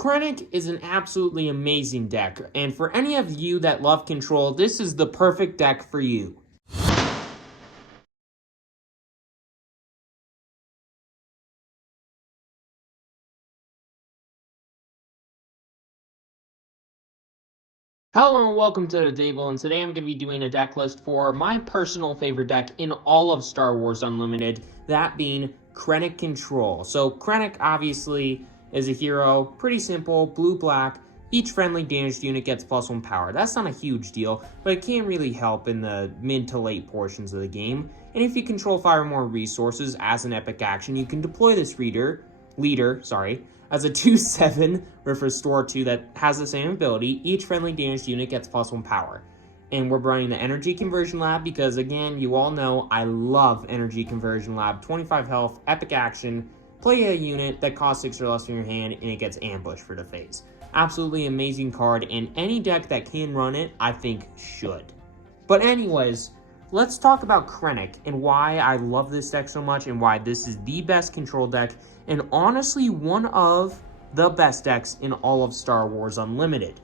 Krenic is an absolutely amazing deck, and for any of you that love control, this is the perfect deck for you. Hello and welcome to the table, and today I'm going to be doing a deck list for my personal favorite deck in all of Star Wars Unlimited, that being Krennic Control. So Krennic obviously is a hero, pretty simple, blue-black, each friendly damaged unit gets +1 power. That's not a huge deal, but it can really help in the mid to late portions of the game. And if you control 5 or more resources as an epic action, you can deploy this leader, as a 2/7 with Restore 2 that has the same ability. Each friendly damaged unit gets +1 power. And we're running the Energy Conversion Lab because, again, you all know I love Energy Conversion Lab. 25 health, epic action, play a unit that costs 6 or less in your hand, and it gets ambushed for the phase. Absolutely amazing card, and any deck that can run it, I think, should. But anyways, let's talk about Krennic and why I love this deck so much and why this is the best control deck and honestly one of the best decks in all of Star Wars Unlimited.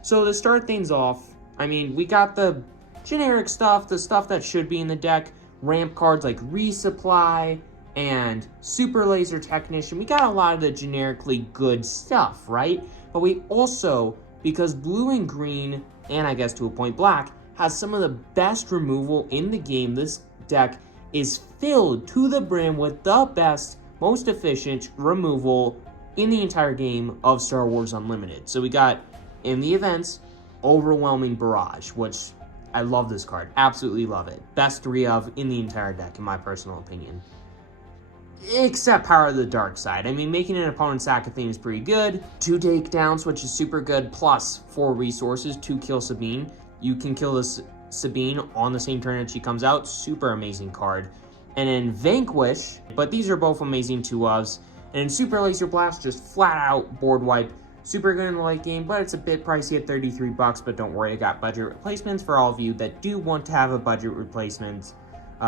So to start things off, I mean, we got the generic stuff, the stuff that should be in the deck, ramp cards like Resupply and Superlaser Technician. We got a lot of the generically good stuff, right? But we also, because blue and green, and I guess to a point black, has some of the best removal in the game. This deck is filled to the brim with the best, most efficient removal in the entire game of Star Wars Unlimited. So we got, in the events, Overwhelming Barrage, which I love this card. Absolutely love it. Best 3 of in the entire deck, in my personal opinion. Except Power of the Dark Side. I mean, making an opponent sack a thing is pretty good. 2 takedowns, which is super good, plus 4 resources to kill Sabine. You can kill this Sabine on the same turn that she comes out. Super amazing card. And then Vanquish, but these are both amazing 2-ofs. And then Superlaser Blast, just flat out board wipe. Super good in the late game, but it's a bit pricey at $33, but don't worry, I got budget replacements for all of you that do want to have a budget replacement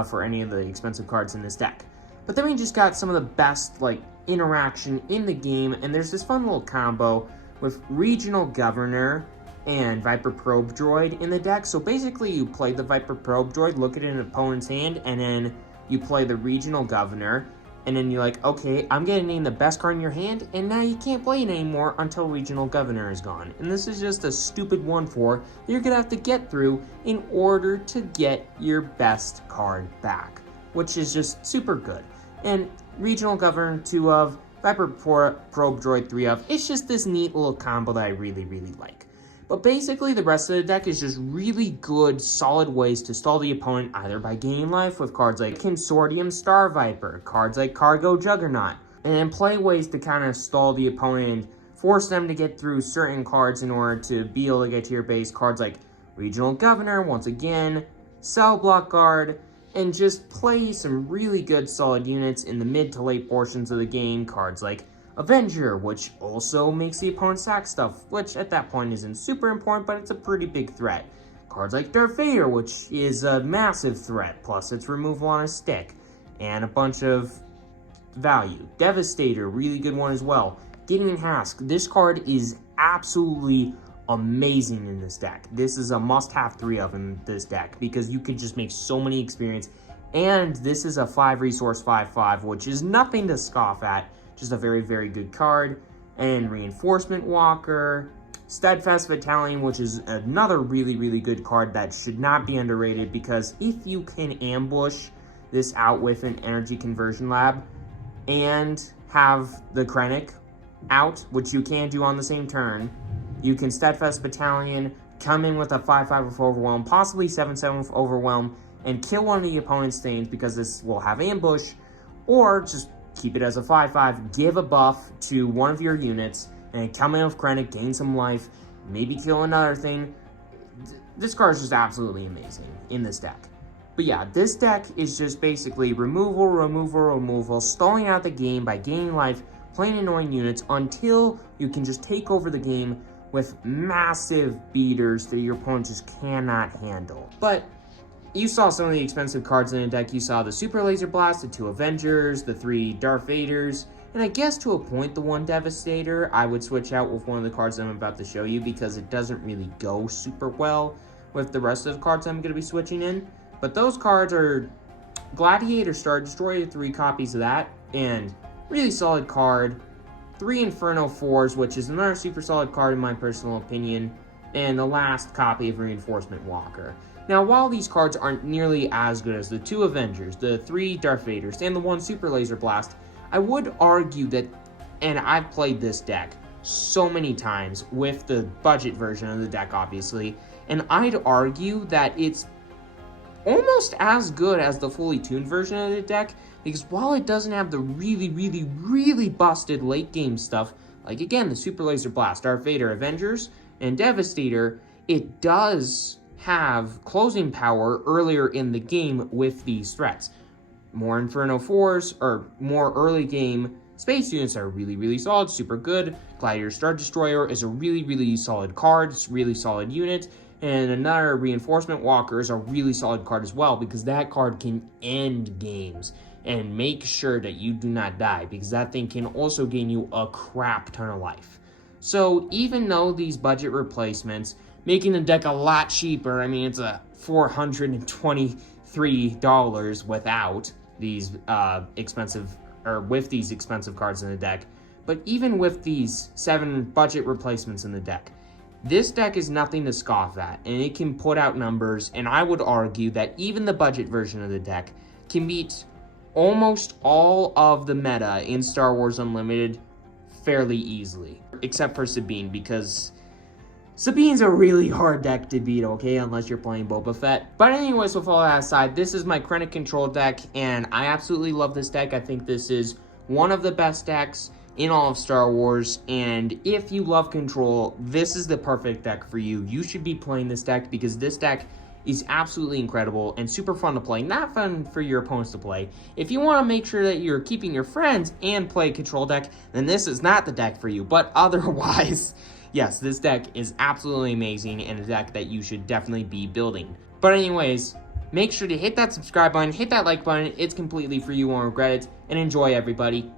for any of the expensive cards in this deck. But then we just got some of the best, interaction in the game, and there's this fun little combo with Regional Governor and Viper Probe Droid in the deck. So basically, you play the Viper Probe Droid, look at an opponent's hand, and then you play the Regional Governor, and then you're like, okay, I'm gonna name the best card in your hand, and now you can't play it anymore until Regional Governor is gone. And this is just a stupid 1/4 that you're gonna have to get through in order to get your best card back, which is just super good. And Regional Governor 2-of, Viper Probe Droid 3-of, it's just this neat little combo that I really, really like. But basically, the rest of the deck is just really good, solid ways to stall the opponent, either by gaining life with cards like Consortium StarViper, cards like Cargo Juggernaut, and then play ways to kind of stall the opponent and force them to get through certain cards in order to be able to get to your base. Cards like Regional Governor, once again, Cell Block Guard, and just play some really good solid units in the mid to late portions of the game. Cards like Avenger, which also makes the opponent sack stuff, which at that point isn't super important, but it's a pretty big threat. Cards like Darth Vader, which is a massive threat, plus its removal on a stick, and a bunch of value. Devastator, really good one as well. Gideon and Hask, this card is absolutely amazing in this deck. This is a must-have 3-of in this deck because you can just make so many experience. And this is a 5-resource 5/5, which is nothing to scoff at. Just a very, very good card. And Reinforcement Walker, Steadfast Battalion, which is another really, really good card that should not be underrated because if you can ambush this out with an Energy Conversion Lab and have the Krenic out, which you can do on the same turn, you can Steadfast Battalion, come in with a 5/5 with Overwhelm, possibly 7/7 with Overwhelm, and kill one of the opponent's things because this will have ambush, or just keep it as a 5/5, give a buff to one of your units, and come in with Krenic, gain some life, maybe kill another thing. This card is just absolutely amazing in this deck. But yeah, this deck is just basically removal, stalling out the game by gaining life, playing annoying units until you can just take over the game with massive beaters that your opponent just cannot handle. But you saw some of the expensive cards in the deck. You saw the Superlaser Blast, the 2 Avengers, the 3 Darth Vaders, And I guess to a point, the one Devastator, I would switch out with one of the cards I'm about to show you because it doesn't really go super well with the rest of the cards I'm going to be switching in. But those cards are Gladiator Star Destroyer, 3 copies of that, and really solid card. 3 Inferno 4s, which is another super solid card in my personal opinion, and the last copy of Reinforcement Walker. Now, while these cards aren't nearly as good as the 2 Avengers, the 3 Darth Vaders, and the 1 Superlaser Blast, I would argue that, and I've played this deck so many times with the budget version of the deck, obviously, and I'd argue that it's almost as good as the fully tuned version of the deck, because while it doesn't have the really busted late game stuff, like again, the Superlaser Blast, Darth Vader, Avengers, and Devastator, it does have closing power earlier in the game with these threats. More Inferno 4s, or more early game space units are really solid, super good. Gladiator Star Destroyer is a really solid card, it's a really solid unit. And another Reinforcement Walker is a really solid card as well, because that card can end games and make sure that you do not die, because that thing can also gain you a crap ton of life. So even though these budget replacements, making the deck a lot cheaper, I mean, it's a $423 without these with these expensive cards in the deck, but even with these 7 budget replacements in the deck, this deck is nothing to scoff at, and it can put out numbers, and I would argue that even the budget version of the deck can beat almost all of the meta in Star Wars Unlimited fairly easily, except for Sabine, because Sabine's a really hard deck to beat, okay, unless you're playing Boba Fett. But anyways, with all that aside, this is my Krennic Control deck, and I absolutely love this deck. I think this is one of the best decks in all of Star Wars, and if you love Control, this is the perfect deck for you. You should be playing this deck, because this deck is absolutely incredible and super fun to play. Not fun for your opponents to play. If you want to make sure that you're keeping your friends and play a Control deck, then this is not the deck for you. But otherwise, yes, this deck is absolutely amazing and a deck that you should definitely be building. But anyways, make sure to hit that subscribe button, hit that like button. It's completely free, you won't regret it. And enjoy, everybody.